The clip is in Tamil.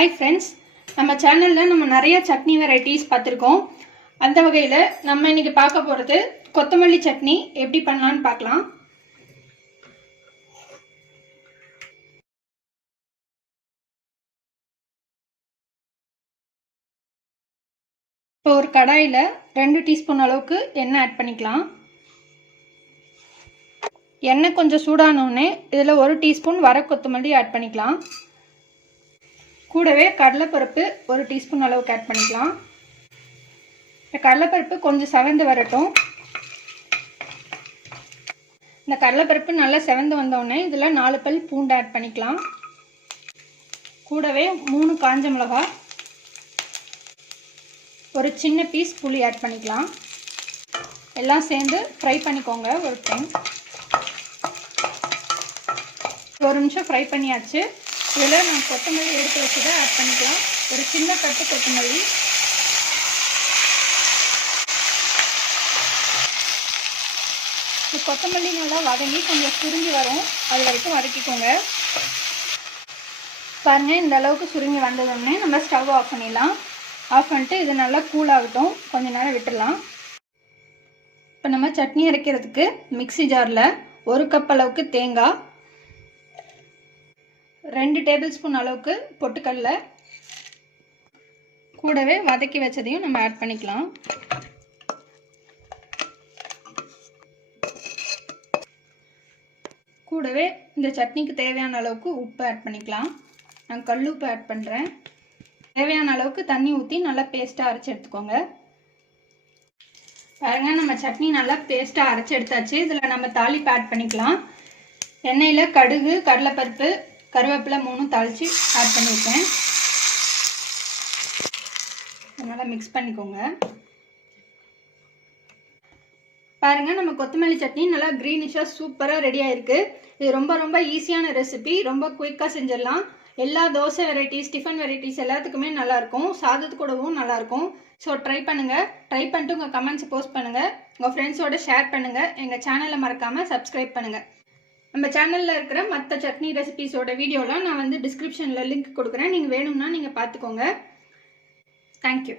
Hi friends, நம்ம சேனல்ல நம்ம நிறைய சட்னி வெரைட்டிஸ் பார்த்திருக்கோம். அந்த வகையில நம்ம இன்னைக்கு பார்க்க போறது கொத்தமல்லி சட்னி எப்படி பண்ணலாம்னு பார்க்கலாம். இப்போ ஒரு கடாயில 2 டீஸ்பூன் அளவுக்கு எண்ணெய் ஆட் பண்ணிக்கலாம். எண்ணெய் கொஞ்சம் சூடான உடனே இதுல 1 டீஸ்பூன் வர கொத்தமல்லி ஆட் பண்ணிக்கலாம். கூடவே கடலைப்பருப்பு 1 டீஸ்பூன் அளவுக்கு ஆட் பண்ணிக்கலாம். இந்த கடலைப்பருப்பு கொஞ்சம் செவந்து வரட்டும். இந்த கடலைப்பருப்பு நல்லா செவந்து வந்தோடனே இதில் 4 பல் பூண்டு ஆட் பண்ணிக்கலாம். கூடவே 3 காஞ்ச மிளகாய், ஒரு சின்ன பீஸ் புளி ஆட் பண்ணிக்கலாம். எல்லாம் சேர்ந்து ஃப்ரை பண்ணிக்கோங்க. ஒரு டைம் 1 நிமிஷம் ஃப்ரை பண்ணியாச்சு. இதில் நான் கொத்தமல்லி எடுத்து வச்சதை ஆட் பண்ணிக்கலாம். ஒரு சின்ன கட்டு கொத்தமல்லி, கொத்தமல்லி நல்லா வதங்கி கொஞ்சம் சுருங்கி வரும், அது வரைக்கும் வதக்கிக்கோங்க. பாருங்கள், இந்த அளவுக்கு சுருங்கி வந்ததுடனே நம்ம ஸ்டவ் ஆஃப் பண்ணிடலாம். ஆஃப் பண்ணிட்டு இது நல்லா கூல் ஆகட்டும், கொஞ்சம் நேரம் விட்டுடலாம். இப்போ நம்ம சட்னி அரைக்கிறதுக்கு மிக்ஸி ஜாரில் 1 கப் அளவுக்கு தேங்காய், 2 டேபிள் ஸ்பூன் அளவுக்கு பொட்டுக்கடலை, கூடவே வதக்கி வச்சதையும் நம்ம ஆட் பண்ணிக்கலாம். கூடவே இந்த சட்னிக்கு தேவையான அளவுக்கு உப்பு ஆட் பண்ணிக்கலாம். நான் கல் உப்பு ஆட் பண்ணுறேன். தேவையான அளவுக்கு தண்ணி ஊற்றி நல்லா பேஸ்ட்டாக அரைச்சி எடுத்துக்கோங்க. பாருங்க, நம்ம சட்னி நல்லா பேஸ்ட்டாக அரைச்சி எடுத்தாச்சு. இதில் நம்ம தாளிப்பு ஆட் பண்ணிக்கலாம். எண்ணெயில் கடுகு, கடலைப்பருப்பு, கருவேப்பிலை 3 தாளித்து ஆட் பண்ணியிருக்கேன். நல்லா மிக்ஸ் பண்ணிக்கோங்க. பாருங்கள், நம்ம கொத்தமல்லி சட்னி நல்லா க்ரீனிஷாக சூப்பராக ரெடி ஆகிருக்கு. இது ரொம்ப ஈஸியான ரெசிபி, ரொம்ப குயிக்காக செஞ்சிடலாம். எல்லா தோசை வெரைட்டிஸ், டிஃபன் வெரைட்டிஸ் எல்லாத்துக்குமே நல்லாயிருக்கும், சாதத்து கூடவும் நல்லாயிருக்கும். ஸோ ட்ரை பண்ணுங்கள். ட்ரை பண்ணிட்டு உங்கள் கமெண்ட்ஸை போஸ்ட் பண்ணுங்கள், உங்கள் ஃப்ரெண்ட்ஸோடு ஷேர் பண்ணுங்கள். எங்கள் சேனலை மறக்காமல் சப்ஸ்கிரைப் பண்ணுங்கள். நம்ம சேனலில் இருக்கிற மற்ற சட்னி ரெசிபிஸோட வீடியோலாம் நான் டிஸ்கிரிப்ஷனில் லிங்க் கொடுக்குறேன். நீங்கள் வேணும்னா நீங்கள் பார்த்துக்கோங்க. தேங்க்யூ.